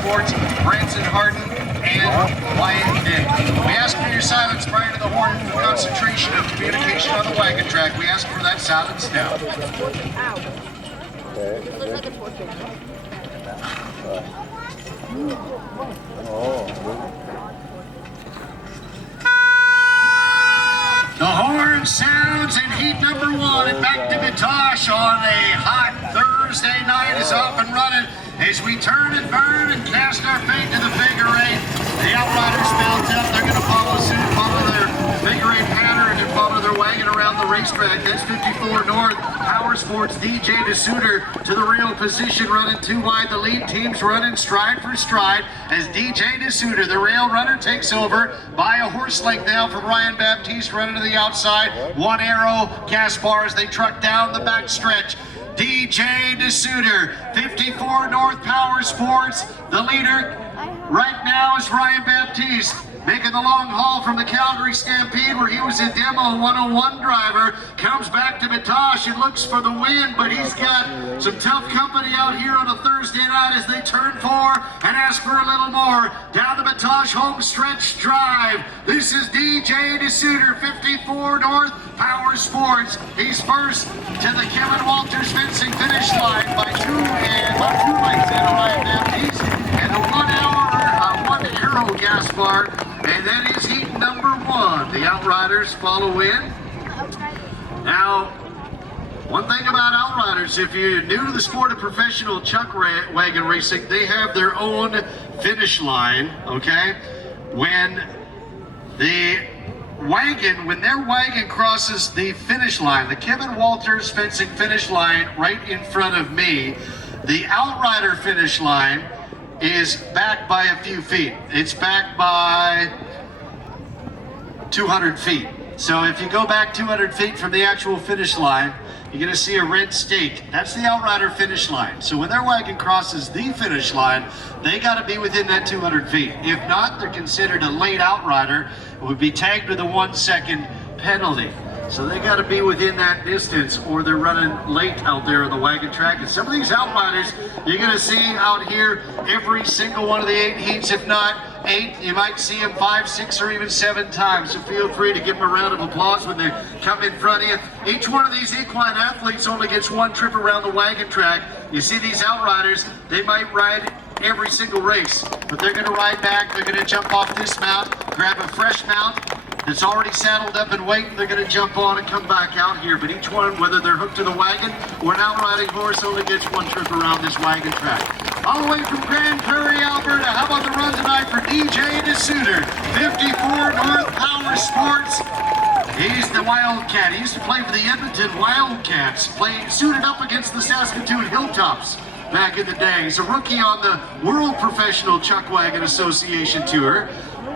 Sports, Branson Harden, and Wyatt Dick. We ask for your silence prior to the horn for concentration of communication on the wagon track. We ask for that silence now. The horn sounds in heat number 1, and back to Batoche on a hot Thursday night is off and running as we turn and burn and cast our fate to the figure 8. The Outriders built up, they're going to follow suit, follow their figure 8 pattern and follow their wagon around the racetrack. That's 54 North, Power Sports, DJ DeSuter to the rail position, running 2 wide. The lead team's running stride for stride as DJ DeSuter, the rail runner, takes over by a horse length now from Ryan Baptiste, running to the outside. 1 Arrow, Gaspar as they truck down the back stretch. DJ DeSuter, 54 North Power Sports. The leader right now is Ryan Baptiste, making the long haul from the Calgary Stampede where he was a demo 101 driver. Comes back to Batoche and looks for the win, but he's got some tough company out here on a Thursday night as they turn 4 and ask for a little more. Down the Batoche home stretch drive. This is DJ DeSuter, 54 North Power Sports. He's first to the Kevin Walters fencing finish line by 2 lengths in Ryan Baptiste and a 1 Arrow Gaspar. And that is heat number 1. The Outriders follow in. Now, one thing about Outriders, if you're new to the sport of professional Chuckwagon racing, they have their own finish line, okay? When their wagon crosses the finish line, the Kevin Walters fencing finish line right in front of me, the Outrider finish line is back by a few feet. It's back by 200 feet. So if you go back 200 feet from the actual finish line, you're going to see a red stake. That's the Outrider finish line. So when their wagon crosses the finish line, they got to be within that 200 feet. If not, they're considered a late Outrider. It would be tagged with a 1-second penalty. So they got to be within that distance or they're running late out there on the wagon track. And some of these Outriders you're going to see out here every single one of the 8 heats. If not 8, you might see them 5, 6, or even 7 times. So feel free to give them a round of applause when they come in front of you. Each one of these equine athletes only gets 1 trip around the wagon track. You see these Outriders, they might ride every single race, but they're going to ride back. They're going to jump off this mount, grab a fresh mount that's already saddled up and waiting. They're going to jump on and come back out here. But each one, whether they're hooked to the wagon or an outriding horse, only gets 1 trip around this wagon track. All the way from Grand Prairie, Alberta, how about the run tonight for DJ DeSuter, 54 North Power Sports. He's the Wildcat. He used to play for the Edmonton Wildcats, suited up against the Saskatoon Hilltops back in the day. He's a rookie on the World Professional Chuckwagon Association Tour.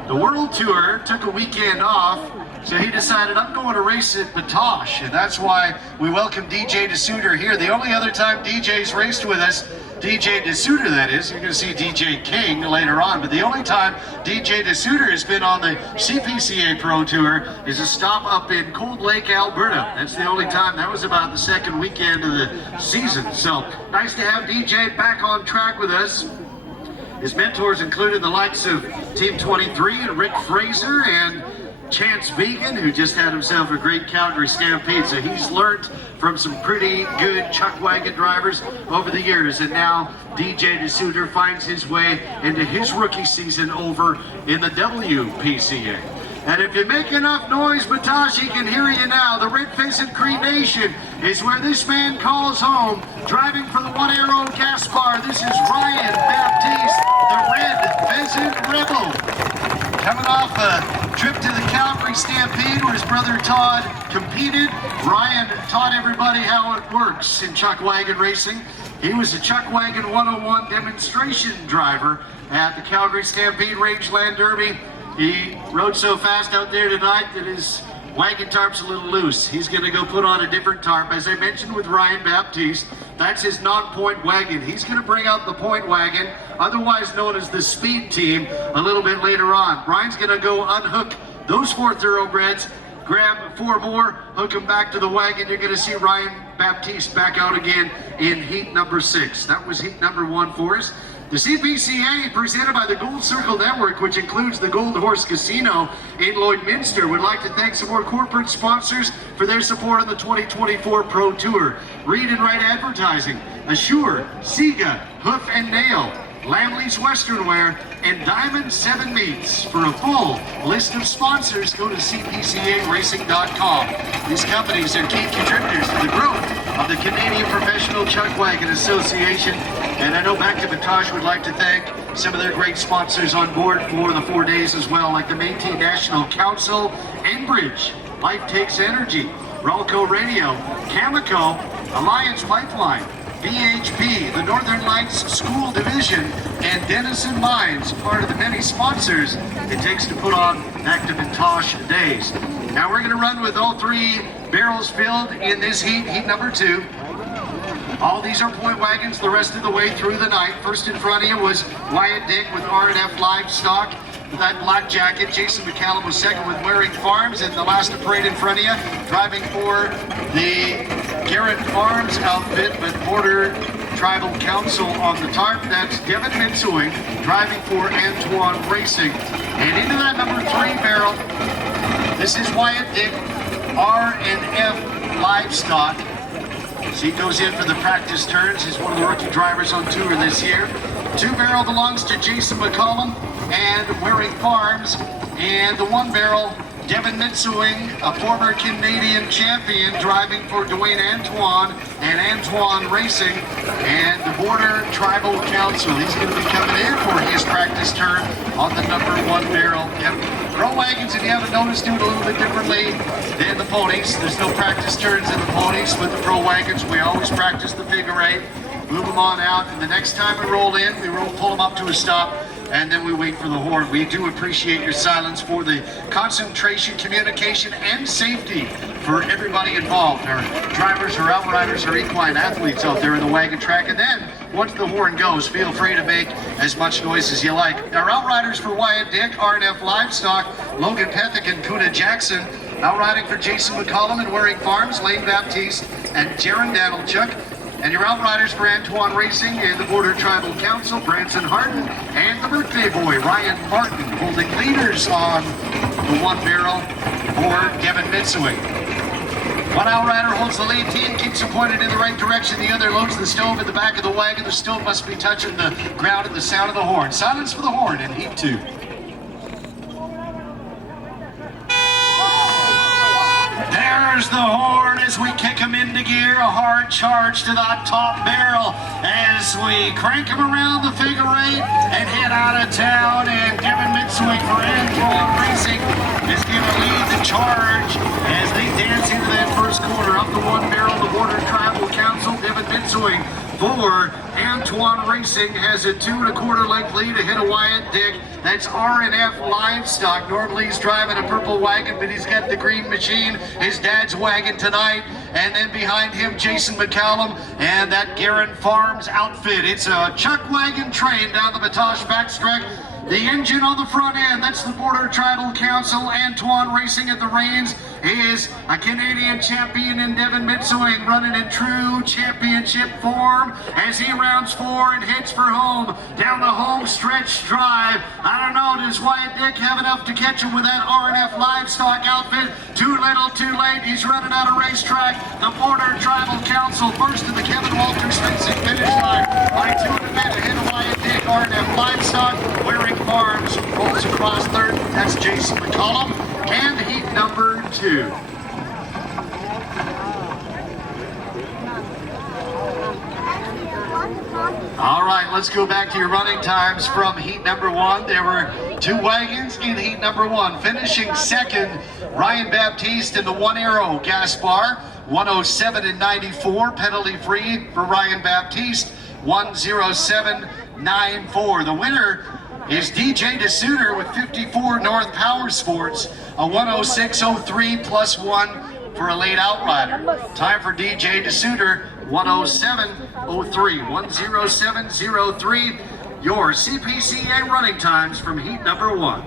The World Tour took a weekend off, so he decided, I'm going to race at Batoche, and that's why we welcome DJ DeSuter here. The only other time DJ's raced with us, DJ DeSuter that is, you're going to see DJ King later on, but the only time DJ DeSuter has been on the CPCA Pro Tour is a stop up in Cold Lake, Alberta. That's the only time. That was about the second weekend of the season. So nice to have DJ back on track with us. His mentors included the likes of Team 23 and Rick Fraser and Chance Vegan, who just had himself a great Calgary Stampede. So he's learned from some pretty good Chuckwagon drivers over the years. And now DJ DeSuter finds his way into his rookie season over in the WPCA. And if you make enough noise, Batoche can hear you now. The Red Pheasant Cree Nation is where this man calls home. Driving for the 1 Arrow Gaspar, this is Ryan Baptiste, the Red Pheasant Rebel. Coming off a trip to the Calgary Stampede where his brother Todd competed. Ryan taught everybody how it works in Chuckwagon racing. He was a Chuckwagon 101 demonstration driver at the Calgary Stampede Rangeland Derby. He rode so fast out there tonight that his wagon tarp's a little loose. He's going to go put on a different tarp. As I mentioned with Ryan Baptiste, that's his non-point wagon. He's going to bring out the point wagon, otherwise known as the speed team, a little bit later on. Brian's going to go unhook those 4 thoroughbreds, grab 4 more, hook them back to the wagon. You're going to see Ryan Baptiste back out again in heat number 6. That was heat number 1 for us. The CPCA, presented by the Gold Circle Network, which includes the Gold Horse Casino in Lloydminster, would like to thank some more corporate sponsors for their support of the 2024 Pro Tour. Read and Write Advertising, Assure, Sega, Hoof and Nail, Lamley's Western Wear, and Diamond 7 Meats. For a full list of sponsors, go to cpcaracing.com. These companies are key contributors to the growth of the Canadian Professional Chuckwagon Association. And I know Back to Batoche would like to thank some of their great sponsors on board for the 4 days as well, like the Métis National Council, Enbridge, Life Takes Energy, Rolco Radio, Cameco, Alliance Pipeline, BHP, the Northern Lights School Division, and Denison Mines, part of the many sponsors it takes to put on Back to Batoche days. Now we're going to run with all 3 barrels filled in this heat number 2. All these are point wagons the rest of the way through the night. First in front of you was Wyatt Dick with R&F Livestock, with that black jacket. Jason McCallum was second with Waring Farms, and the last parade in front of you, driving for the Garrett Farms outfit with Border Tribal Council on the tarp. That's Devin Mitsui driving for Antoine Racing. And into that number 3 barrel, this is Wyatt Dick, R&F Livestock. So he goes in for the practice turns. He's one of the rookie drivers on tour this year. 2 barrel belongs to Jason McCollum and Waring Farms. And the 1 barrel, Devin Mitsui, a former Canadian champion, driving for Dwayne Antoine and Antoine Racing, and the Border Tribal Council. He's going to be coming in for his practice turn on the number 1 barrel. Yep. Pro wagons, if you haven't noticed, do it a little bit differently than the ponies. There's no practice turns in the ponies. With the pro wagons, we always practice the figure 8, move them on out, and the next time we roll in, pull them up to a stop, and then we wait for the horn. We do appreciate your silence for the concentration, communication, and safety for everybody involved. Our drivers, our outriders, our equine athletes out there in the wagon track. And then, once the horn goes, feel free to make as much noise as you like. Our outriders for Wyatt Dick, R&F Livestock, Logan Pethick and Kuna Jackson. Outriding for Jason McCollum and Waring Farms, Lane Baptiste and Jaron Danilchuk. And your outriders for Antoine Racing and the Border Tribal Council, Branson Harden, and the birthday boy, Ryan Martin, holding leaders on the 1 barrel for Devin Mitsui. One outrider holds the lead team, keeps it pointed in the right direction. The other loads the stove at the back of the wagon. The stove must be touching the ground at the sound of the horn. Silence for the horn in heat 2. There's the horn as we kick him into gear. A hard charge to that top barrel as we crank him around the figure 8 and head out of town. And Devin Mitsui for Antoine Racing is going to lead the charge as they dance into that first corner. Up the 1 barrel, the Border Tribal Council. Devin Mitsui for Antoine Racing has a 2 1/4 length lead ahead of Wyatt Dick. That's R&F Livestock. Normally he's driving a purple wagon, but he's got the green machine, his dad's wagon tonight. And then behind him, Jason McCallum and that Garrett Farms outfit. It's a Chuckwagon train down the Batoche backstretch. The engine on the front end, that's the Border Tribal Council. Antoine Racing at the reins is a Canadian champion in Devin Mitsui, running in true championship form as he rounds 4 and heads for home down the home stretch drive. I don't know, does Wyatt Dick have enough to catch him with that R&F Livestock outfit? Too little, too late. He's running out of racetrack. The Border Tribal Council first to the Kevin Walters Racing finish line by 2 1/2 ahead of Wyatt Dick. R&F Livestock, Waring Farms rolls across third. That's Jason McCollum. And heat number 2. All right, let's go back to your running times from heat number 1. There were 2 wagons in heat number 1. Finishing second, Ryan Baptiste in the 1 Arrow Gaspar, 107 and 94, penalty free for Ryan Baptiste, 107.94. The winner is DJ DeSuter with 54 North Power Sports, a 106.03 plus 1 for a late outrider. Time for DJ DeSuter, 107.03, 107.03. Your CPCA running times from heat number 1.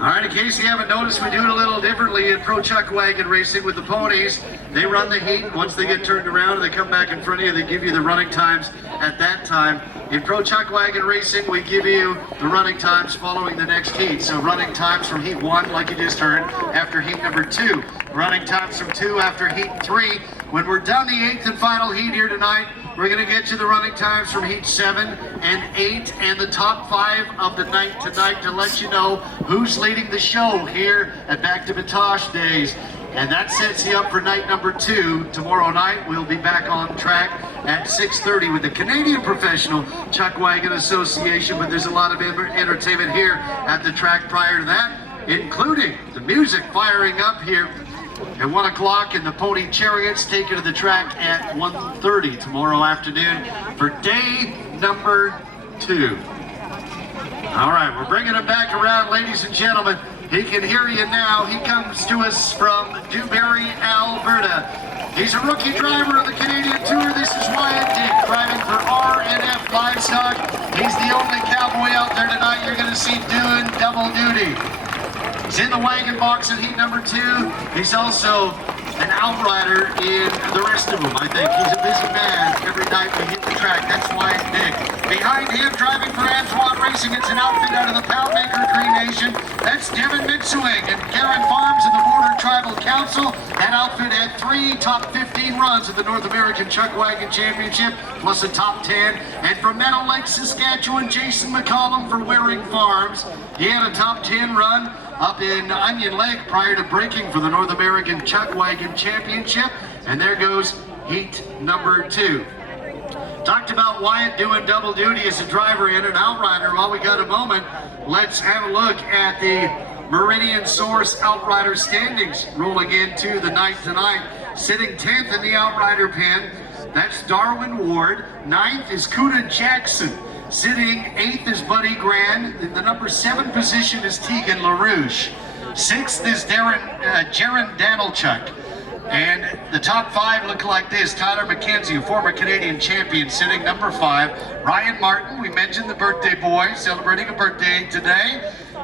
All right, in case you haven't noticed, we do it a little differently in Pro Chuckwagon Racing with the ponies. They run the heat. Once they get turned around and they come back in front of you, they give you the running times at that time. In Pro Chuckwagon Racing, we give you the running times following the next heat. So running times from heat 1, like you just heard, after heat number 2. Running times from 2 after heat 3. When we're done the 8th and final heat here tonight, we're going to get you the running times from heat 7 and 8 and the top 5 of the night tonight to let you know who's leading the show here at Back to Batoche Days. And that sets you up for night number 2. Tomorrow night, we'll be back on track at 6:30 with the Canadian Professional Chuckwagon Association, but there's a lot of entertainment here at the track prior to that, including the music firing up here at 1 o'clock and the pony chariots taken to the track at 1:30 tomorrow afternoon for day number 2. All right, we're bringing him back around, ladies and gentlemen. He can hear you now. He comes to us from Dewberry, Alberta. He's a rookie driver of the Canadian Tour. This is Wyatt Dick, driving for R&F Livestock. He's the only cowboy out there tonight you're going to see doing double duty. He's in the wagon box in heat number 2. He's also an outrider in the rest of them. I think he's a busy man every night we hit the track. That's Wyatt Dick. Behind him, driving for Antoine Racing, it's an outfit out of the Poundmaker Cree Nation. That's Devin Mitswing and Garen Farms and the Border Tribal Council. That outfit had 3 top 15 runs at the North American Chuckwagon Championship, plus a top 10. And from Meadow Lake, Saskatchewan, Jason McCollum for Waring Farms. He had a top 10 run up in Onion Lake prior to breaking for the North American Chuckwagon Championship. And there goes heat number 2. Talked about Wyatt doing double duty as a driver and an outrider. While we got a moment, let's have a look at the Meridian Source Outrider standings rolling into the night tonight. Sitting 10th in the outrider pen, that's Darwin Ward. 9th is Kuda Jackson. Sitting 8th is Buddy Grand. In the number 7 position is Tegan LaRouche. 6th is Jaron Danilchuk. And the top 5 look like this. Tyler McKenzie, a former Canadian champion, sitting number 5. Ryan Martin, we mentioned the birthday boy, celebrating a birthday today.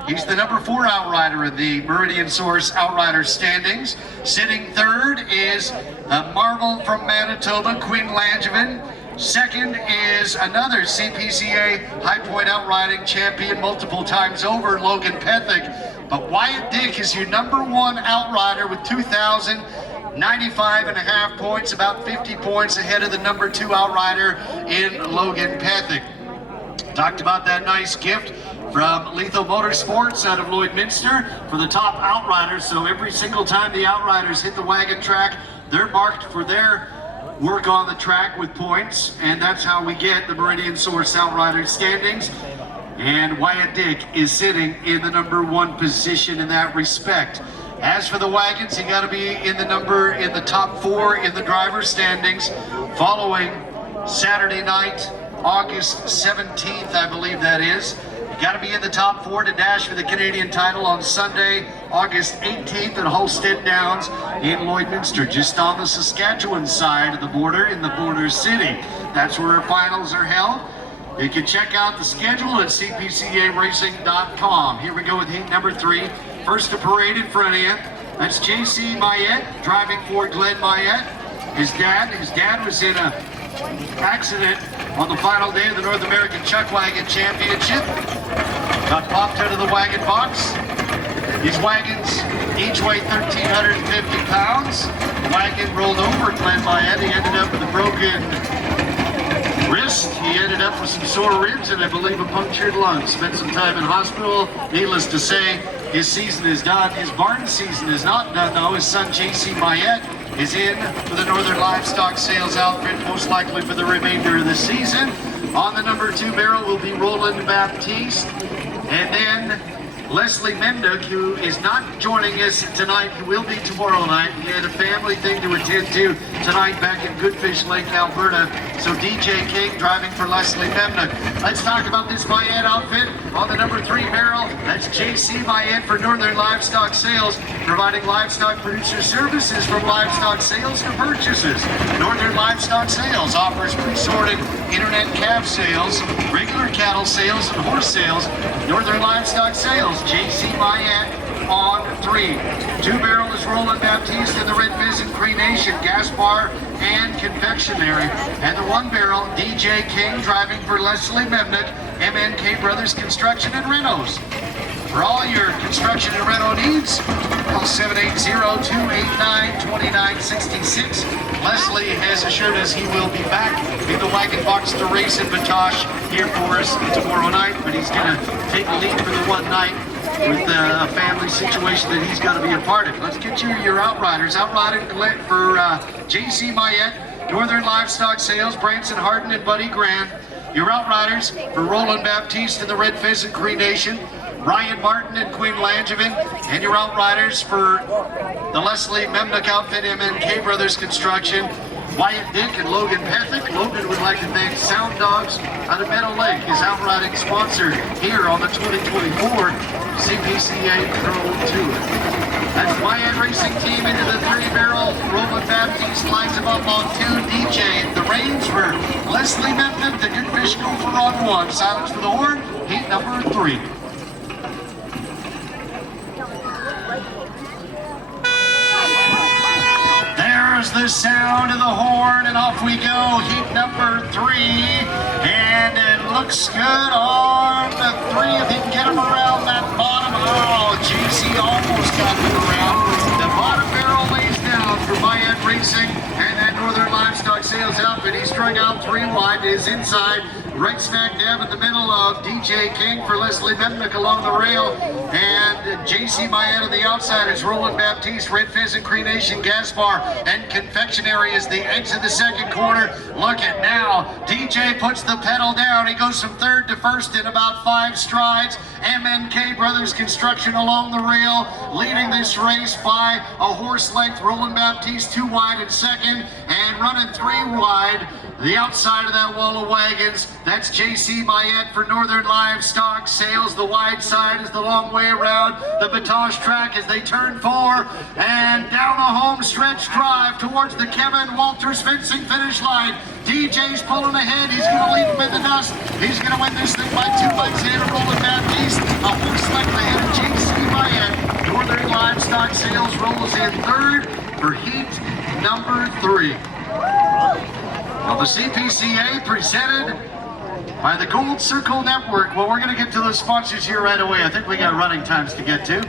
He's the number 4 outrider in the Meridian Source Outrider standings. Sitting 3rd is Marvel from Manitoba, Quinn Langevin. 2nd is another CPCA High Point Outriding champion multiple times over, Logan Pethick. But Wyatt Dick is your number 1 outrider with 2,095.5 points, about 50 points ahead of the number 2 outrider in Logan Pethick. Talked about that nice gift from Lethal Motorsports out of Lloydminster for the top outriders. So every single time the outriders hit the wagon track, they're marked for their work on the track with points, and that's how we get the Meridian Source Outrider standings. And Wyatt Dick is sitting in the number 1 position in that respect. As for the wagons, you got to be in the top 4 in the driver standings following Saturday night, August 17th, I believe that is. You got to be in the top 4 to dash for the Canadian title on Sunday, August 18th at Holstead Downs in Lloydminster, just on the Saskatchewan side of the border in the border city. That's where our finals are held. You can check out the schedule at cpcaracing.com. Here we go with heat number 3. First to parade in front of you. That's J.C. Mayette driving for Glenn Mayette. His dad was in a accident on the final day of the North American Chuckwagon Championship. Got popped out of the wagon box. These wagons each weigh 1,350 pounds. The wagon rolled over Glenn Mayette. He ended up with a broken wrist. He ended up with some sore ribs and I believe a punctured lung. Spent some time in hospital. Needless to say, his season is done. His barn season is not done though. His son J.C. Mayette is in for the Northern Livestock Sales outfit, most likely for the remainder of the season. On the number 2 barrel will be Roland Baptiste. And then Leslie Mendock, who is not joining us tonight. He will be tomorrow night. He had a family thing to attend to tonight back in Goodfish Lake, Alberta. So DJ King driving for Leslie Mendock. Let's talk about this Mayette outfit. On the number 3 barrel, that's JC Mayette for Northern Livestock Sales, providing livestock producer services from livestock sales to purchases. Northern Livestock Sales offers pre-sorted internet calf sales, regular cattle sales, and horse sales. Northern Livestock Sales, JC Mayette on 3. 2-barrel is Roland Baptiste and the Red Pheasant Cremation, Gas Bar and Confectionery. And the 1-barrel, DJ King, driving for Leslie Memnick, MNK Brothers Construction and Renos. For all your construction and reno needs, call 780-289-2966. Leslie has assured us he will be back in the wagon box to race in Batoche here for us tomorrow night, but he's going to take the lead for the one night with a family situation that he's got to be a part of. Let's get you your Outriders. Outrider for J.C. Mayette, Northern Livestock Sales, Branson Harden and Buddy Grant. Your Outriders for Roland Baptiste and the Red Pheasant Cremation, Ryan Martin and Queen Langevin. And your Outriders for the Leslie Memnick outfit, MNK Brothers Construction, Wyatt Dick and Logan Pethick. Logan would like to thank Sound Dogs out of Meadow Lake, his outriding sponsor here on the 2024 CPCA Pro Tour. That's Wyatt Racing Team into the 30-barrel. Roland Baptiste lines him up on 2. DJ, the reins for Leslie Memnick. The Good Fish Gopher on 1. Silence for the horn, heat number 3. There's the sound of the horn, and off we go. Heat number 3, and it looks good on the 3. If he can get him around that bottom. Oh, JC almost got him around. The bottom barrel lays down for Mayette Racing and that Northern Livestock Sales outfit. He strung out 3 wide, is inside. Right smack dab in the middle of DJ King for Leslie Memnick along the rail, and JC Mayette on the outside is Roland Baptiste, Red Pheasant Cremation, Gas Bar and Confectionery as they exit the second corner. Look at now, DJ puts the pedal down. He goes from 3rd to 1st in about 5 strides. MNK Brothers Construction along the rail, leading this race by a horse length. Roland Baptiste 2 wide in 2nd, and running 3 wide. The outside of that wall of wagons, that's J.C. Mayette for Northern Livestock Sales. The wide side is the long way around the Batoche track as they turn 4, and down the home stretch drive towards the Kevin Walters fencing finish line. DJ's pulling ahead. He's going to lead him in the dust. He's going to win this thing by 2 lengths ahead of Roland Baptiste. A horse length ahead of J.C. Mayette. Northern Livestock Sales rolls in 3rd for heat number 3. Well, the CPCA presented by the Gold Circle Network. Well, we're going to get to the sponsors here right away. I think we got running times to get to.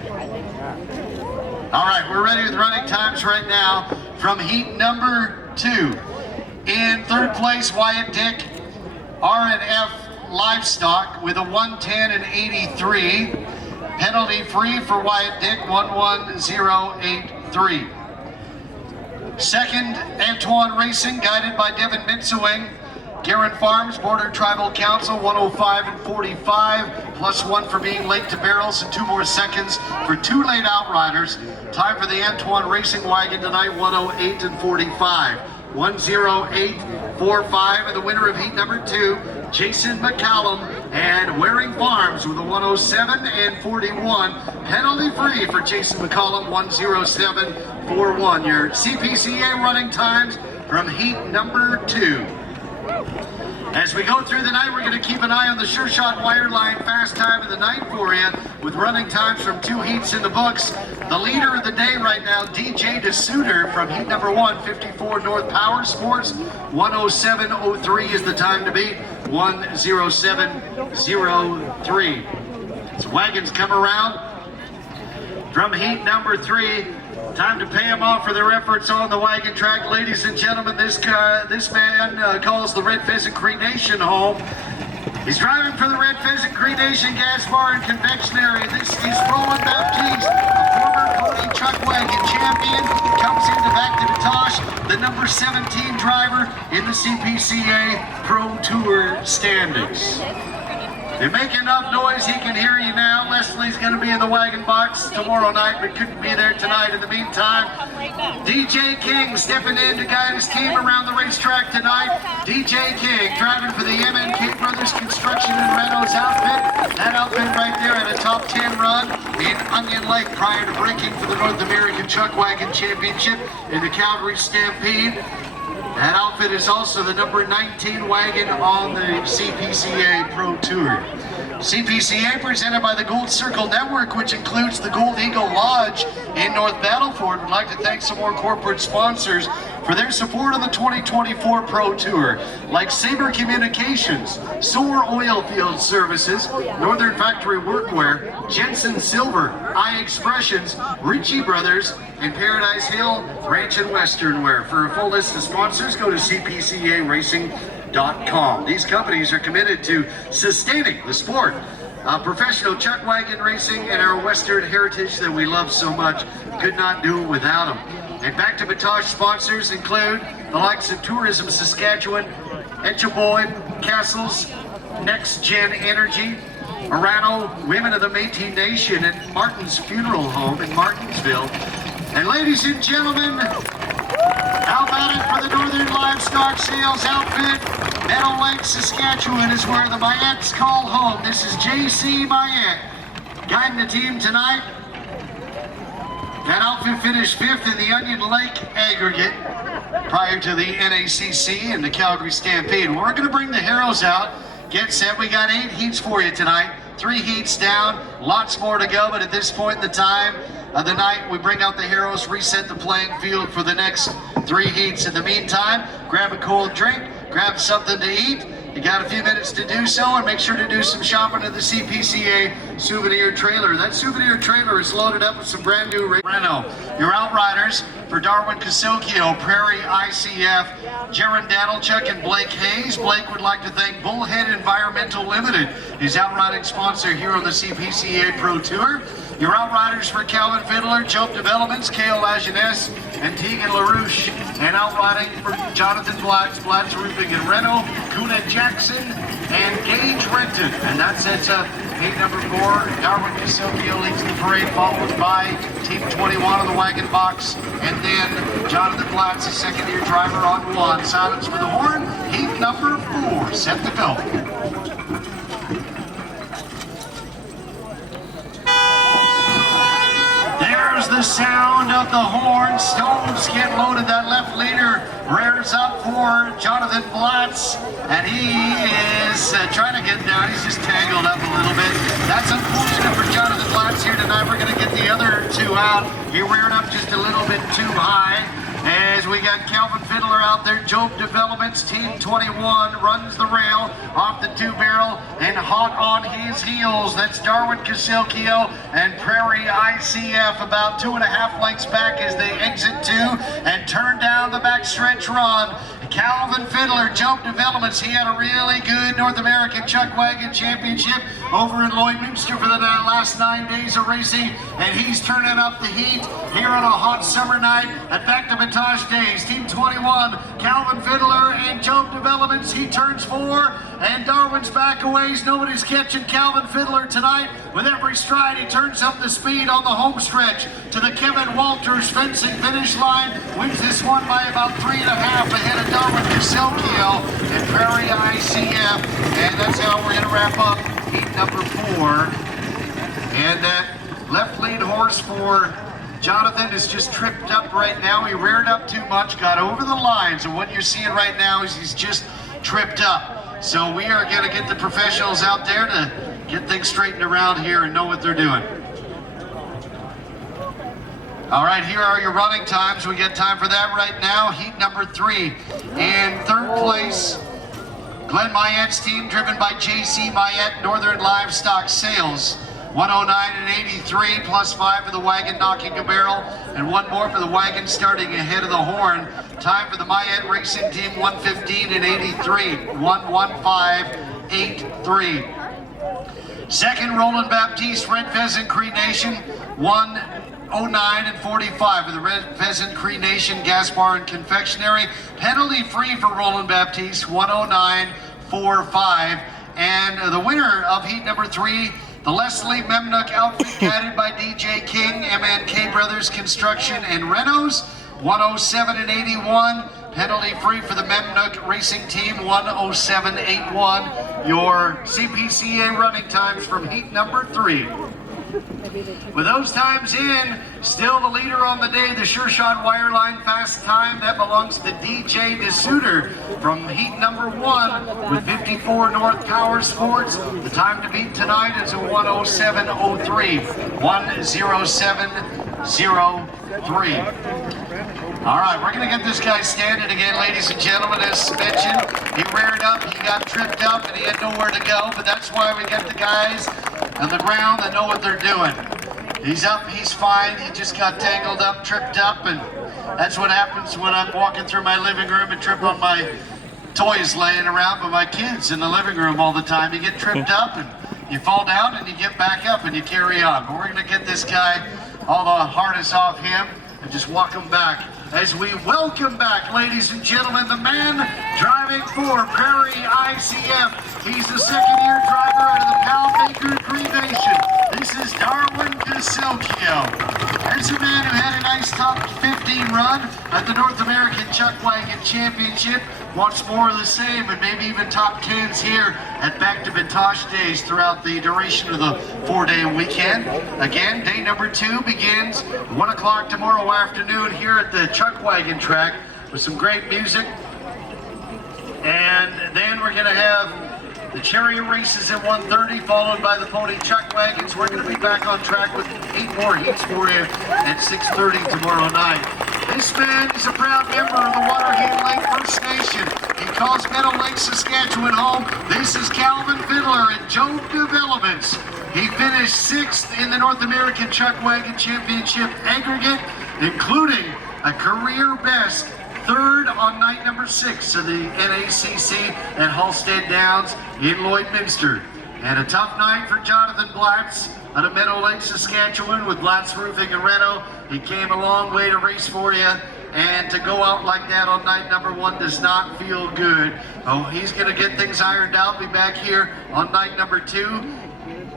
All right, we're ready with running times right now from heat number 2. In 3rd place, Wyatt Dick, R&F Livestock with a 110 and 83. Penalty free for Wyatt Dick, 11083. 2nd, Antoine Racing, guided by Devin Mitsewing. Garen Farms, Border Tribal Council, 105 and 45, plus 1 for being late to barrels and 2 more seconds for 2 late Outriders. Time for the Antoine Racing wagon tonight, 108 and 45. 108.45, and the winner of heat number 2, Jason McCallum and Waring Farms with a 107 and 41. Penalty free for Jason McCallum, 107.41. Your CPCA running times from heat number 2. As we go through the night, we're going to keep an eye on the Sure Shot Wireline fast time of the night for you, with running times from 2 heats in the books. The leader of the day right now, DJ DeSuter from heat number 1, 54 North Power Sports. 107.03 is the time to beat, 107.03. As wagons come around from heat number 3. Time to pay them off for their efforts on the wagon track. Ladies and gentlemen, this man calls the Red Pheasant Cremation home. He's driving for the Red Pheasant Cremation, Gas Bar and Confectionery. This is Roland Baptiste, a former Pony Chuckwagon champion. Comes into back to Batoche, the number 17 driver in the CPCA Pro Tour standings. They make enough noise, he can hear you now. Leslie's going to be in the wagon box tomorrow night, but couldn't be there tonight. In the meantime, DJ King stepping in to guide his team around the racetrack tonight. DJ King driving for the MNK Brothers Construction and Renos outfit. That outfit right there had a top 10 run in Onion Lake prior to breaking for the North American Chuckwagon Championship in the Calgary Stampede. That outfit is also the number 19 wagon on the CPCA Pro Tour. CPCA presented by the Gold Circle Network, which includes the Gold Eagle Lodge in North Battleford. Would like to thank some more corporate sponsors for their support of the 2024 Pro Tour, like Sabre Communications, Soar Oilfield Services, Northern Factory Workwear, Jensen Silver, iExpressions, Ritchie Brothers, and Paradise Hill Ranch and Western Wear. For a full list of sponsors, go to cpcaracing.com. These companies are committed to sustaining the sport of professional chuckwagon racing and our Western heritage that we love so much. Could not do it without them. And back to Batoche sponsors include the likes of Tourism Saskatchewan, Etchaboy, Castles, Next Gen Energy, Orano, Women of the Métis Nation, and Martin's Funeral Home in Martinsville. And ladies and gentlemen, how about it for the Northern Livestock Sales outfit? Meadow Lake, Saskatchewan is where the Mayettes call home. This is JC Mayette guiding the team tonight. That outfit finished 5th in the Onion Lake aggregate prior to the NACC and the Calgary Stampede. We're going to bring the heroes out. Get set. We got 8 heats for you tonight. 3 heats down. Lots more to go, but at this point in the time of the night, we bring out the heroes, reset the playing field for the next 3 heats. In the meantime, grab a cold drink, grab something to eat. You got a few minutes to do so, and make sure to do some shopping at the CPCA souvenir trailer. That souvenir trailer is loaded up with some brand new Renault. Your Outriders for Darwin Kasokio, Prairie ICF, Jaron Danilchuk, and Blake Hayes. Blake would like to thank Bullhead Environmental Limited, his outriding sponsor here on the CPCA Pro Tour. Your Outriders for Calvin Fiddler, Joke Developments, Kale Lajeunesse, and Tegan LaRouche. And outriding for Jonathan Blatz, Blatz Roofing and Reno, Kuna Jackson, and Gage Renton. And that sets up heat number 4. Darwin Kasokio leads the parade, followed by Team 21 of the wagon box. And then Jonathan Blatz, a second-year driver on 1. Silence for the horn. Heat number 4, set to go. There's the sound of the horn. Stones get loaded. That left leader rears up for Jonathan Blatz, and he is trying to get down. He's just tangled up a little bit. That's unfortunate for Jonathan Blatz here tonight. We're going to get the other 2 out. He reared up just a little bit too high. As we got Calvin Fiddler out there, Job Developments, Team 21 runs the rail off the 2-barrel and hot on his heels. That's Darwin Kasokio and Prairie ICF about 2.5 lengths back as they exit 2 and turn down the backstretch run. Calvin Fiddler, Job Developments, he had a really good North American Chuckwagon Championship over in Lloydminster for the last 9 days of racing, and he's turning up the heat here on a hot summer night. And back to Batoche days, Team 21, Calvin Fiddler and Job Developments, he turns 4, and Darwin's back a ways. Nobody's catching Calvin Fiddler tonight. With every stride, he turns up the speed on the home stretch to the Kevin Walters fencing finish line. Wins this one by about 3.5 ahead of Darwin Kasokio and Prairie ICF. And that's how we're going to wrap up heat number 4. And that left lead horse for Jonathan is just tripped up right now. He reared up too much, got over the lines, and what you're seeing right now is he's just tripped up. So we are going to get the professionals out there to get things straightened around here and know what they're doing. All right, here are your running times. We get time for that right now. Heat number 3. In 3rd place, Glenn Mayette's team, driven by JC Mayette, Northern Livestock Sales. 109.83, plus 5 for the wagon knocking a barrel, and 1 more for the wagon starting ahead of the horn. Time for the Mayette Racing Team, 115.83, 115.83. Second, Roland Baptiste, Red Pheasant Cree Nation, 109.45 for the Red Pheasant Cree Nation Gaspar and Confectionery. Penalty free for Roland Baptiste, 109.45. And the winner of heat number 3, the Leslie Memnook outfit guided by DJ King, MNK Brothers Construction and Renos, 107.81. Penalty free for the Memnook Racing Team, 107.81. Your CPCA running times from heat number 3. With those times in, still the leader on the day, the Sure Shot Wireline fast time. That belongs to DJ DeSuter from heat number 1 with 54 North Power Sports. The time to beat tonight is a 107.03. 107.03. All right, we're going to get this guy standing again, ladies and gentlemen. As mentioned, he reared up, he got tripped up, and he had nowhere to go. But that's why we get the guys on the ground that know what they're doing. He's up, he's fine. He just got tangled up, tripped up, and that's what happens when I'm walking through my living room and trip on my toys laying around with my kids in the living room all the time. You get tripped up, and you fall down, and you get back up, and you carry on. But we're going to get this guy all the harness off him and just walk him back. As we welcome back, ladies and gentlemen, the man driving for Prairie ICF. He's a second-year driver out of the Palmaker Cree Nation. This is Darwin DeSilchio. There's a man who had a nice top 15 run at the North American Chuckwagon Championship. Wants more of the same, and maybe even top 10s here at Back to Batoche days throughout the duration of the 4-day weekend. Again, day number 2 begins 1 o'clock tomorrow afternoon here at the Chuckwagon track with some great music. And then we're going to have the chariot races at 1:30, followed by the pony Chuckwagons. We're going to be back on track with 8 more heats for you at 6:30 tomorrow night. This man is a proud member of the Waterhead Lake First Nation. He calls Meadow Lake, Saskatchewan home. This is Calvin Fiddler at Joe Developments. He finished 6th in the North American Chuckwagon Championship aggregate, including a career best 3rd on night number 6 of the NACC at Halstead Downs in Lloydminster. And a tough night for Jonathan Blatz out of Meadow Lake, Saskatchewan with Blatz Roofing and Reno. He came a long way to race for you, and to go out like that on night number 1 does not feel good. Oh, he's going to get things ironed out. Be back here on night number 2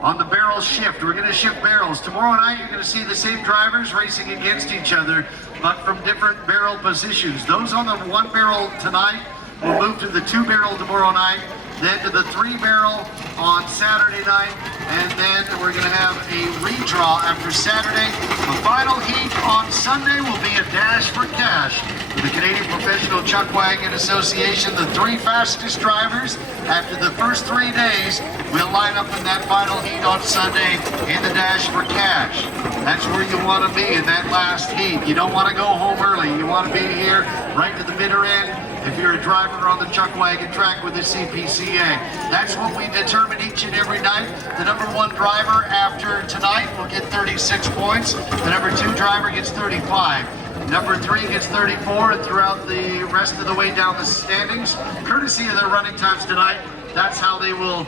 on the barrel shift. We're going to shift barrels. Tomorrow night you're going to see the same drivers racing against each other, but from different barrel positions. Those on the 1 barrel tonight will move to the 2 barrel tomorrow night, then to the 3 barrel on Saturday night, and then we're going to have a redraw after Saturday. The final heat on Sunday will be a dash for cash for the Canadian Professional Chuckwagon Association. The 3 fastest drivers after the first 3 days will line up in that final heat on Sunday in the dash for cash. That's where you want to be in that last heat. You don't want to go home early. You want to be here right to the bitter end if you're a driver on the Chuckwagon track with the CPCA. That's what we determine each and every night. The number 1 driver after tonight will get 36 points. The number 2 driver gets 35. Number 3 gets 34, and throughout the rest of the way down the standings, courtesy of their running times tonight, that's how they will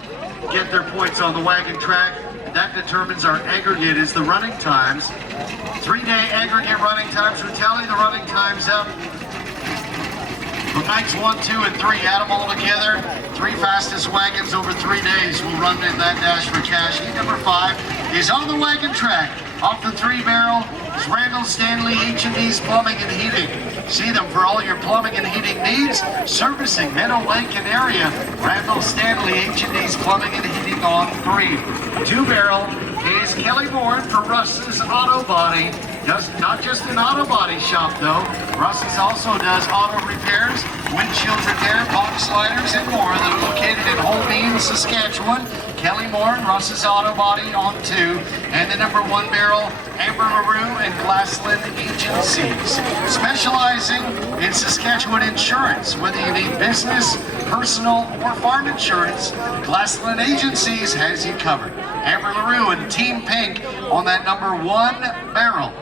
get their points on the wagon track. That determines our aggregate is the running times. 3-day aggregate running times. We tally the running times up from nights 1, 2, and 3. Add them all together. 3 fastest wagons over 3 days will run in that dash for cash. Heat number 5 is on the wagon track. Off the 3 barrel is Randall Stanley H&D's Plumbing and Heating. See them for all your plumbing and heating needs. Servicing Meadow Lake and area. Randall Stanley H&D's Plumbing and Heating on 3. 2 barrel is Kelly Moore for Russ's Auto Body. Not just an auto body shop though. Russ's also does auto repairs, windshield repair, box sliders, and more. They're located in Holbein, Saskatchewan. Kelly Moore and Russ's Auto Body on 2. And the number 1 barrel, Amber LaRue and Glassland Agencies. Specializing in Saskatchewan insurance. Whether you need business, personal, or farm insurance, Glassland Agencies has you covered. Amber LaRue and Team Pink on that number 1 barrel.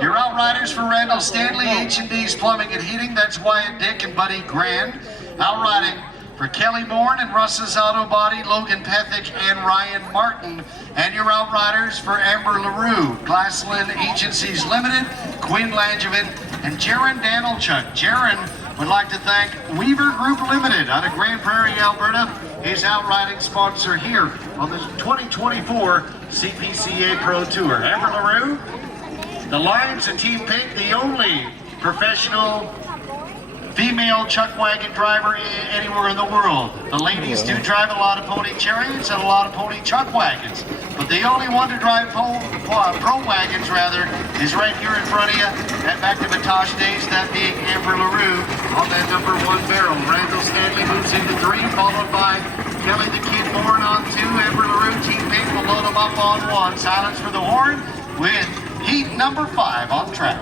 Your Outriders for Randall Stanley, H&D's Plumbing and Heating. That's Wyatt Dick and Buddy Grand. Outriding for Kelly Bourne and Russ's Auto Body, Logan Pethick and Ryan Martin. And your Outriders for Amber LaRue, Glassland Agencies Limited, Quinn Langevin, and Jaron Danilchuk. Jaron would like to thank Weaver Group Limited out of Grand Prairie, Alberta, his outriding sponsor here on the 2024 CPCA Pro Tour. Amber LaRue, the Lions and Team Pink, the only professional female Chuckwagon driver anywhere in the world. The ladies do drive a lot of pony chariots and a lot of pony Chuckwagons, but the only one to drive pro wagons rather is right here in front of you. And back to Batoche days, that being Amber LaRue on that number 1 barrel. Randall Stanley moves into 3, followed by Kelly the Kid Moore on 2. Amber LaRue, Team Pink will load them up on 1. Silence for the horn with heat number 5 on track.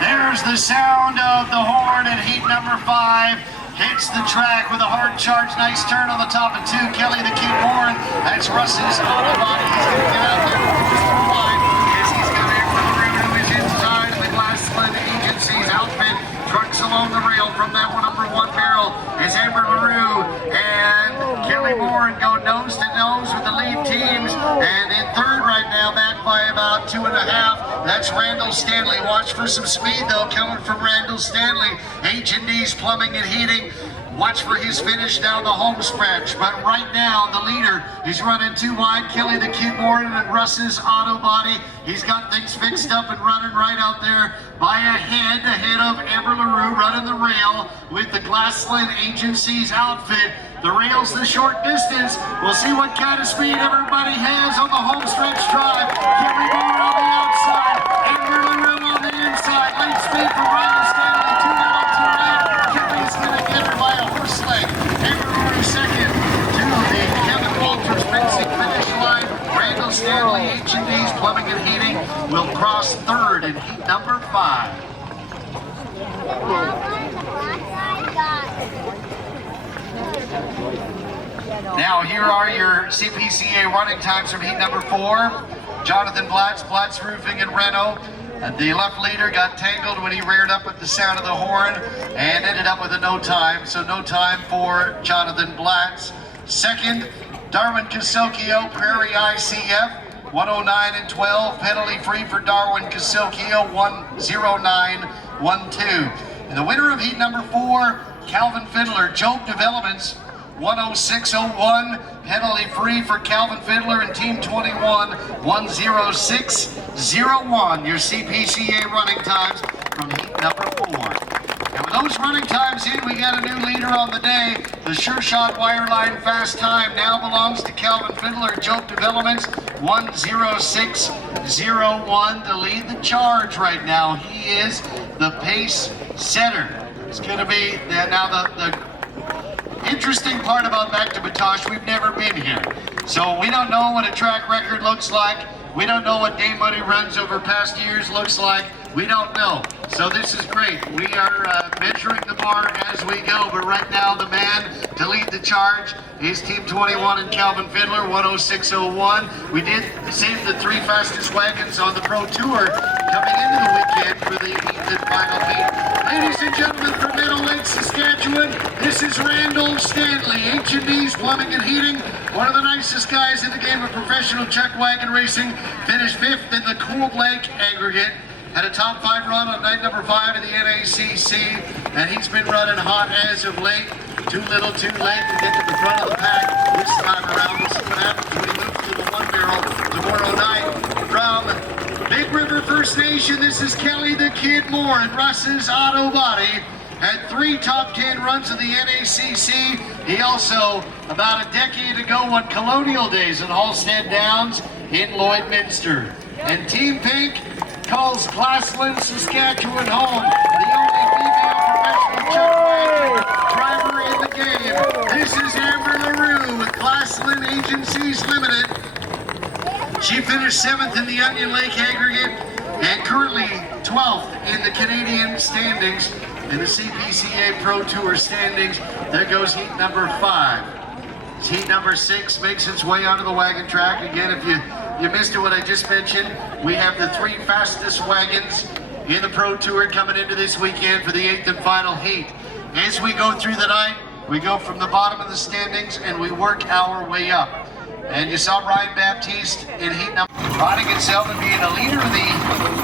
There's the sound of the horn at heat number 5. Hits the track with a hard charge. Nice turn on the top of 2. Kelly the Kid Moore. That's Russ's auto body. He's going to get out there wide as he's got Amber LaRue who is inside the Glassland Agency's outfit. Trucks along the rail from that number 1 barrel is Amber LaRue and Kelly Moore go nose to nose with the lead teams. And in 3rd right now, back by about 2.5. That's Randall Stanley. Watch for some speed though coming from Randall Stanley. H&D's Plumbing and Heating. Watch for his finish down the home stretch. But right now, the leader is running 2 wide. Kelly the Kid Moore and Russ's auto body. He's got things fixed up and running right out there by ahead of Amber LaRue running the rail with the Glassland Agency's outfit. The rail's the short distance. We'll see what kind of speed everybody has on the home stretch drive. Kelly Moore on the outside, Amber LaRue on the inside. Late speed for Randall Stanley, 2 out to right. Kelly's gonna get her by a horse leg. Amber LaRue second to the Kevin Walters racing finish line. Randall Stanley, H&D's Plumbing and Heating will cross 3rd in heat number 5. Now here are your CPCA running times from heat number 4. Jonathan Blatz Roofing and Reno. The left leader got tangled when he reared up at the sound of the horn and ended up with a no time. So no time for Jonathan Blatz. Second, Darwin Casocchio, Prairie ICF, 109 and 12. Penalty free for Darwin Casocchio, 109.12. And the winner of heat number 4, Calvin Fiddler, Job Developments, 106.01, penalty free for Calvin Fiddler and Team 21, 106.01, your CPCA running times from heat number 4. And with those running times in, we got a new leader on the day. The Sure Shot Wireline Fast Time now belongs to Calvin Fiddler, Job Developments, 106.01 to lead the charge right now. He is the pace setter. It's going to be, now the interesting part about back to Batoche, we've never been here. So we don't know what a track record looks like. We don't know what day money runs over past years looks like. We don't know. So this is great. We are measuring the bar as we go. But right now, the man to lead the charge is Team 21 and Calvin Fiddler, 106.01. We did save the 3 fastest wagons on the Pro Tour coming into the weekend for the final heat. Ladies and gentlemen, from Meadow Lake, Saskatchewan, this is Randall Stanley, H&D's Plumbing and Heating, one of the nicest guys in the game of professional Chuckwagon racing. Finished 5th in the Cold Lake aggregate. Had a top 5 run on night number 5 in the NACC, and he's been running hot as of late. Too little, too late to get to the front of the pack this time around. We'll see what happens when he moves to the 1 barrel tomorrow night. From Big River First Nation, this is Kelly the Kid Moore and Russ's auto body. Had 3 top 10 runs of the NACC. He also, about a decade ago, won Colonial Days at Halstead Downs in Lloydminster. And Team Pink calls Glassland, Saskatchewan home. The only female professional Chuckwagon driver in the game. This is Amber LaRue with Glassland Agencies Limited. She finished 7th in the Onion Lake aggregate and currently 12th in the Canadian standings, in the CPCA Pro Tour standings. There goes heat number 5. Heat number 6 makes its way onto the wagon track. Again, if you missed it, what I just mentioned, we have the 3 fastest wagons in the Pro Tour coming into this weekend for the 8th and final heat. As we go through the night, we go from the bottom of the standings and we work our way up. And you saw Ryan Baptiste in heat number, riding itself and being a leader of the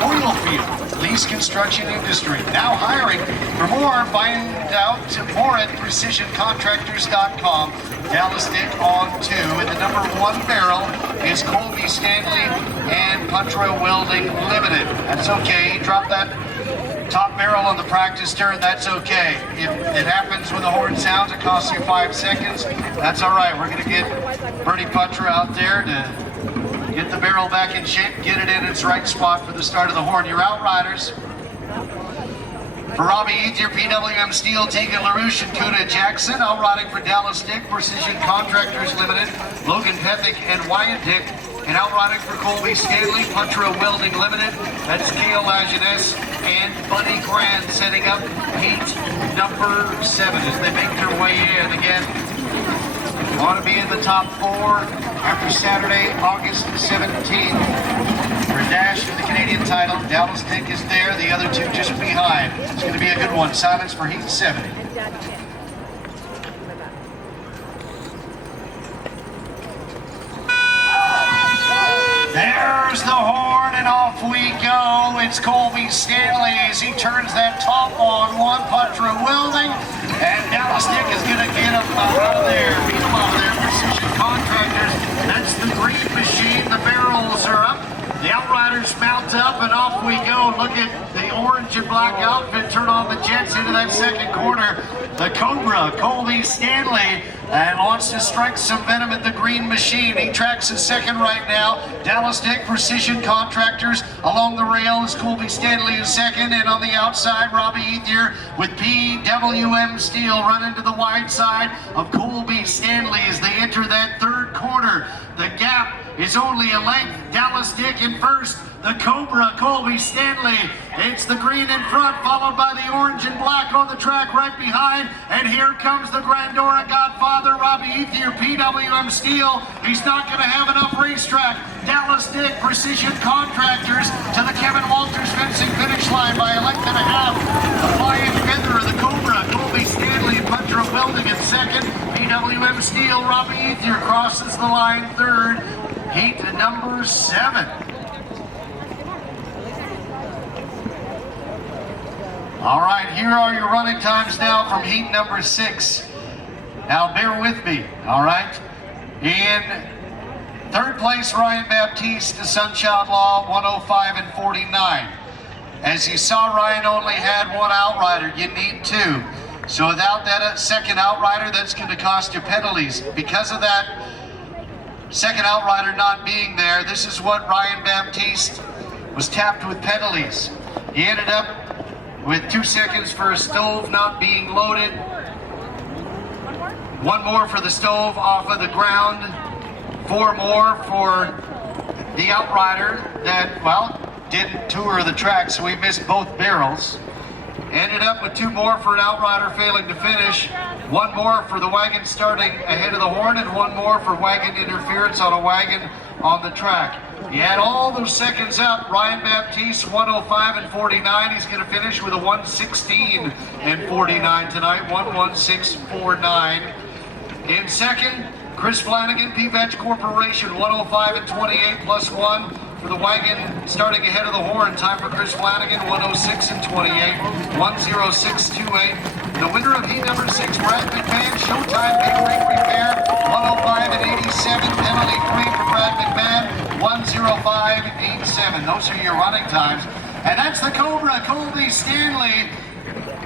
oil field. lease construction industry. Now hiring. For more, find out more at precisioncontractors.com. Dallas Dick on 2, and the number 1 barrel is Colby Stanley and Puntroy Welding Limited. That's okay. He dropped that top barrel on the practice turn. That's okay. If it happens when the horn sounds, it costs you 5 seconds. That's all right. We're going to get Bernie Puncher out there to get the barrel back in shape, get it in its right spot for the start of the horn. Your Outriders. For Robbie Ethier, PWM Steel, Tegan LaRouche, and Kuna Jackson. Outriding for Dallas Dick, Precision Contractors Limited, Logan Pethick and Wyatt Dick. And outriding for Colby Stanley, Puntroy Welding Limited. That's Kale Lajeunesse and Buddy Grand setting up heat number 7 as they make their way in again. Want to be in the top 4 after Saturday, August 17th. For Dash for the Canadian title, Dallas Dick is there, the other 2 just behind. It's going to be a good one. Silence for heat 70. There's the horn and off we go. It's Colby Stanley as he turns that top on 1, Puntroy Welding, and Dallas Dick is going to get him out of there, beat him out of there. Precision Contractors, that's the green machine. The barrels are up. The Outriders mount up and off we go. Look at the orange and black outfit turn on the jets into that second corner. The Cobra, Colby Stanley, and wants to strike some venom at the green machine. He tracks in second right now. Dallas Dick, Precision Contractors. Along the rail is Colby Stanley in second, and on the outside, Robbie Ethier with PWM Steel running to the wide side of Colby Stanley as they enter that third corner. The gap is only a length. Dallas Dick in first. The Cobra, Colby Stanley. It's the green in front, followed by the orange and black on the track right behind. And here comes the Grandora Godfather, Robbie Ethier, PWM Steel. He's not going to have enough racetrack. Dallas Dick, Precision Contractors to the Kevin Walters fencing finish line by a length and a half. The Flying Feather, the Cobra, Colby Stanley, and Puntroy Welding in second. PWM Steel, Robbie Ethier crosses the line third. Heat number 7. All right, here are your running times now from heat number 6. Now bear with me, all right? In third place, Ryan Baptiste, Sunchild Law, 105 and 49. As you saw, Ryan only had 1 outrider. You need 2. So without that second outrider, that's going to cost you penalties. Because of that second outrider not being there, this is what Ryan Baptiste was tapped with penalties. He ended up with 2 seconds for a stove not being loaded. 1 more for the stove off of the ground. 4 more for the outrider that, well, didn't tour the track, so we missed both barrels. Ended up with 2 more for an outrider failing to finish. 1 more for the wagon starting ahead of the horn, and 1 more for wagon interference on a wagon on the track. He had all those seconds up. Ryan Baptiste, 105 and 49. He's going to finish with a 116 and 49 tonight, 116.49. In second, Chris Flanagan, P-Vetch Corporation, 105 and 28 plus 1 for the wagon starting ahead of the horn. Time for Chris Flanagan, 106 and 28, 106.28. The winner of heat number 6, Brad McMahon, Showtime Big Rig Repair, 105 and 87, penalty free for Brad McMahon, 105.87. Those are your running times. And that's the Cobra, Colby Stanley.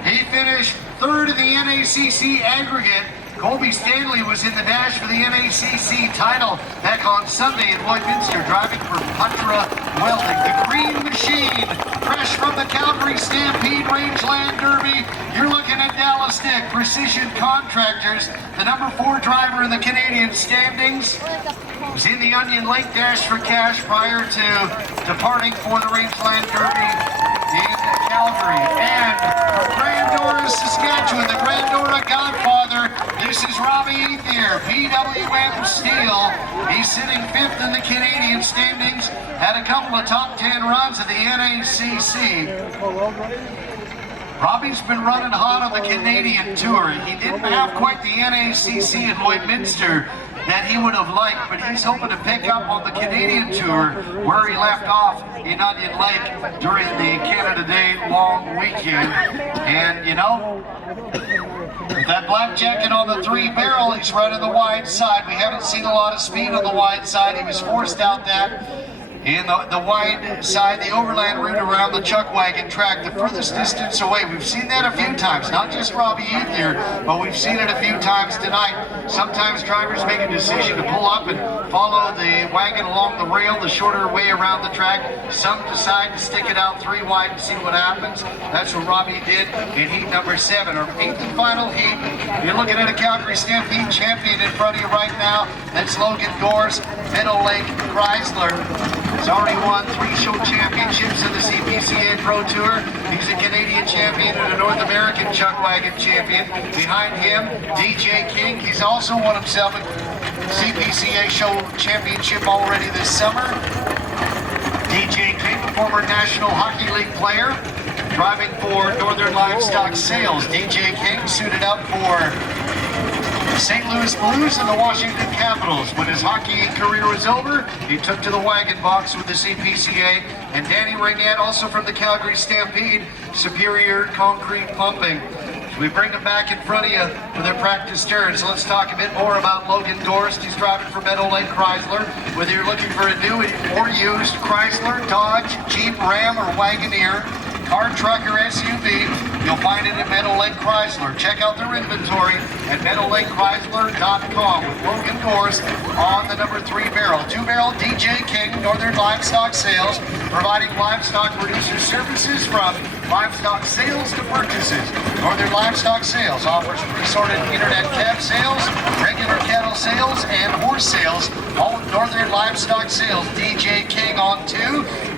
He finished third in the NACC aggregate. Colby Stanley was in the dash for the NACC title back on Sunday in Lloydminster, driving for Puntroy Welding. The Green Machine, fresh from the Calgary Stampede Rangeland Derby. You're looking at Dallas Dick, Precision Contractors, the number 4 driver in the Canadian standings. Was in the Onion Lake Dash for Cash prior to departing for the Rangeland Derby in Calgary. And from Grandora, Saskatchewan, the Grandora Godfather, this is Robbie Ethier, PWM Steel. He's sitting 5th in the Canadian standings, had a couple of top 10 runs at the NACC. Robbie's been running hot on the Canadian Tour. He didn't have quite the NACC in Lloydminster that he would have liked, but he's hoping to pick up on the Canadian Tour where he left off in Onion Lake during the Canada Day long weekend. And you know, with that black jacket on the 3-barrel, he's right on the wide side. We haven't seen a lot of speed on the wide side. He was forced out that in the wide side, the overland route around the Chuckwagon track, the furthest distance away. We've seen that a few times, not just Robbie Ethier, but we've seen it a few times tonight. Sometimes drivers make a decision to pull up and follow the wagon along the rail, the shorter way around the track. Some decide to stick it out 3 wide and see what happens. That's what Robbie did in heat number 7, or 8th and final heat. You're looking at a Calgary Stampede champion in front of you right now. That's Logan Gorse, Meadow Lake Chrysler. He's already won 3 show championships in the CPCA Pro Tour. He's a Canadian champion and a North American Chuckwagon champion. Behind him, DJ King. He's also won himself a CPCA show championship already this summer. DJ King, a former National Hockey League player, driving for Northern Livestock Sales. DJ King suited up for St. Louis Blues and the Washington Capitals. When his hockey career was over, he took to the wagon box with the CPCA. And Danny Ringette, also from the Calgary Stampede, Superior Concrete Pumping. So we bring them back in front of you for their practice turn. So let's talk a bit more about Logan Gorst. He's driving for Meadow Lake Chrysler. Whether you're looking for a new or used Chrysler, Dodge, Jeep, Ram, or Wagoneer, car, truck, or SUV, you'll find it at Meadow Lake Chrysler. Check out their inventory at meadowlakechrysler.com with Logan Gorst on the number 3-barrel. 2-barrel DJ King, Northern Livestock Sales, providing livestock producer services from livestock sales to purchases. Northern Livestock Sales offers pre-sorted internet calf sales, regular cattle sales, and horse sales. All with Northern Livestock Sales. DJ King on 2.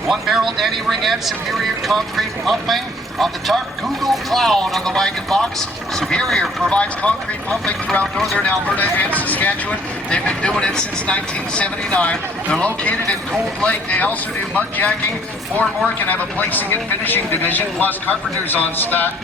1-barrel Danny Ringette, Superior Concrete Pumping. On the tarp, Google Cloud on the wagon box. Superior provides concrete pumping throughout northern Alberta and Saskatchewan. They've been doing it since 1979. They're located in Cold Lake. They also do mud jacking, form work, and have a placing and finishing division, plus carpenters on staff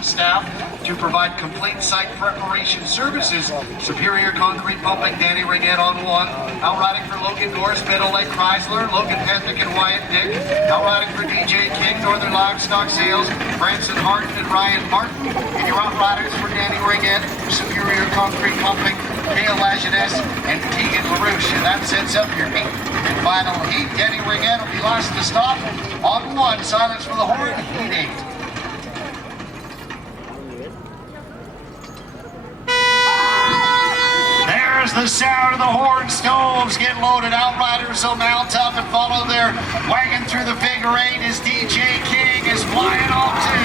to provide complete site preparation services. Superior Concrete Pumping, Danny Ringette on 1. Outriding for Logan Gorse, Meadow Lake Chrysler, Logan Pethick and Wyatt Dick. Outriding for DJ King, Northern Livestock Sales, Branson Harden and Ryan Martin. And your outriders for Danny Ringette, Superior Concrete Pumping, Gail Lajeunesse, and Keegan LaRouche. And that sets up your heat and final heat. Danny Ringette will be last to stop on 1. Silence for the horn, heat 8. There's the sound of the horn. Stoves get loaded. Outriders will mount up and follow their wagon through the figure 8 as DJ King is flying off to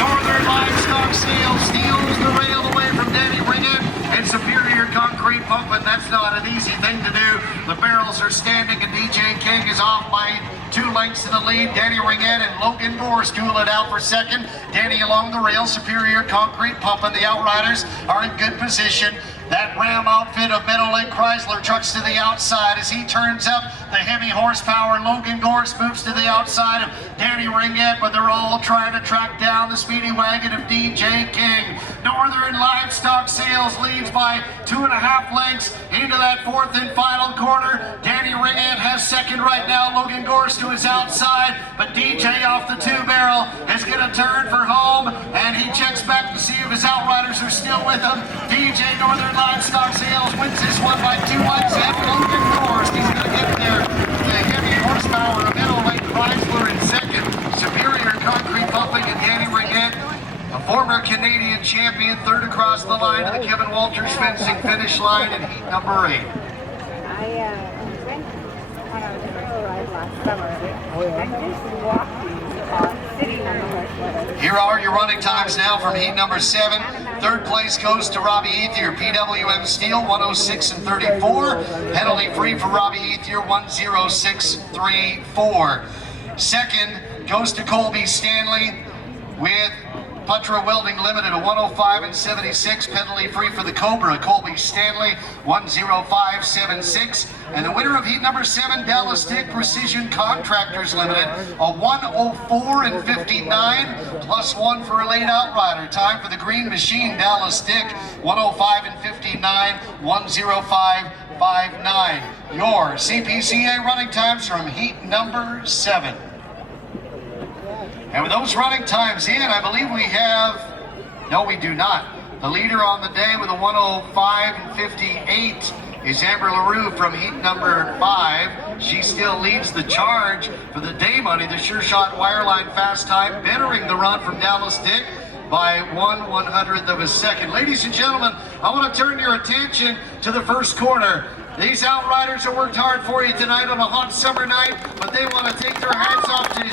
Northern Livestock Sales. Steals the rail away from Danny Ringette and Superior Concrete Pumping. That's not an easy thing to do. The barrels are standing and DJ King is off by 2 lengths in the lead. Danny Ringette and Logan Gorse duel it out for second. Danny along the rail, Superior Concrete Pumping. The Outriders are in good position. That Ram outfit of Meadow Lake Chrysler trucks to the outside as he turns up the heavy horsepower. Logan Gorse moves to the outside of Danny Ringette, but they're all trying to track down the speedy wagon of DJ King. Northern Livestock Sales leads by 2.5 lengths into that 4th and final corner. Danny Ringette has second right now. Logan Gorse to his outside, but DJ off the 2-barrel is going to turn for home, and he checks back to see if his outriders are still with him. DJ Northern Livestock Sales wins this one by 2 lengths and Logan Gorse. He's going to get there. The heavy horsepower of Meadow Lake Chrysler in second. Superior Concrete Pumping and Danny Ringette, a former Canadian champion, third across the line to the Kevin Walters fencing finish line in heat number 8. I went on a trail ride last summer and just walking, sitting on the horse. Here are your running times now from heat number 7. Third place goes to Robbie Ethier, PWM Steel, 106.34. Penalty free for Robbie Ethier, 106.34. Second goes to Colby Stanley with Putra Welding Limited, a 105.76, penalty free for the Cobra, Colby Stanley, 105.76. And the winner of heat number 7, Dallas Dick Precision Contractors Limited, a 104.59, plus 1 for a late outrider. Time for the Green Machine, Dallas Dick, 105.59, 105.59. Your CPCA running times from heat number 7. And with those running times in, I believe we have, no we do not. The leader on the day with a 105.58 is Amber LaRue from heat number 5. She still leads the charge for the day money, the Sure Shot Wireline Fast Time, bettering the run from Dallas Dick by 1/100th of a second. Ladies and gentlemen, I want to turn your attention to the first quarter. These Outriders have worked hard for you tonight on a hot summer night, but they want to take their hats off to you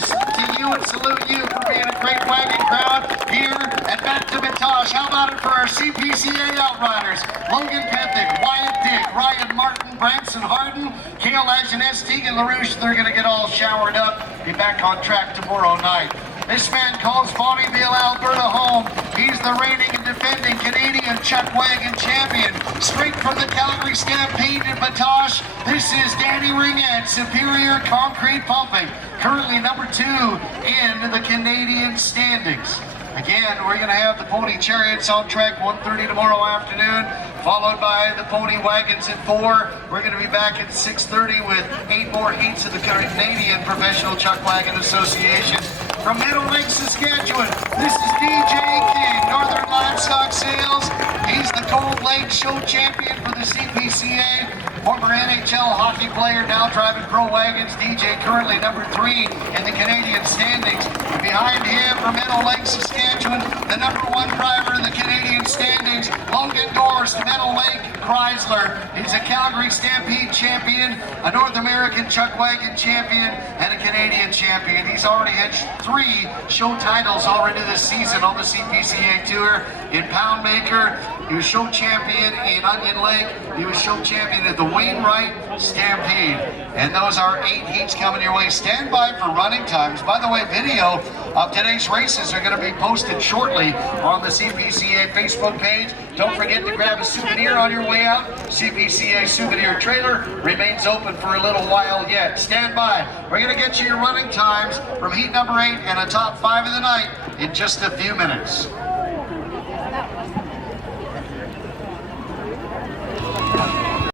and salute you for being a great wagon crowd here at back to Batoche. How about it for our CPCA Outriders? Logan Pethick, Wyatt Dick, Ryan Martin, Branson Harden, Cale Ageness, Tegan LaRouche. They're going to get all showered up, be back on track tomorrow night. This man calls Bonnieville, Alberta home. He's the reigning and defending Canadian Chuckwagon champion. Straight from the Calgary Stampede in Batoche, this is Danny Ringette, Superior Concrete Pumping. Currently number 2 in the Canadian standings. Again, we're going to have the Pony Chariots on track 1:30 tomorrow afternoon, followed by the Pony Wagons at 4. We're going to be back at 6:30 with 8 more heats of the Canadian Professional Chuckwagon Association. From Meadow Lake, Saskatchewan, this is DJ King, Northern Livestock Sales. He's the Cold Lake Show champion for the CPCA. Former NHL hockey player, now driving pro wagons. DJ currently number 3 in the Canadian standings. Behind him from Meadow Lake, Saskatchewan, the number 1 driver in the Canadian standings, Logan Dorst, Meadow Lake Chrysler. He's a Calgary Stampede champion, a North American Chuckwagon champion, and a Canadian champion. He's already had 3 show titles already this season on the CPCA Tour. In Poundmaker, he was show champion in Onion Lake. He was show champion at the Wainwright Stampede. And those are 8 heats coming your way. Stand by for running times. By the way, video of today's races are going to be posted shortly on the CPCA Facebook page. Don't forget to grab a souvenir on your way out. CPCA souvenir trailer remains open for a little while yet. Stand by. We're going to get you your running times from heat number 8 and a top 5 of the night in just a few minutes.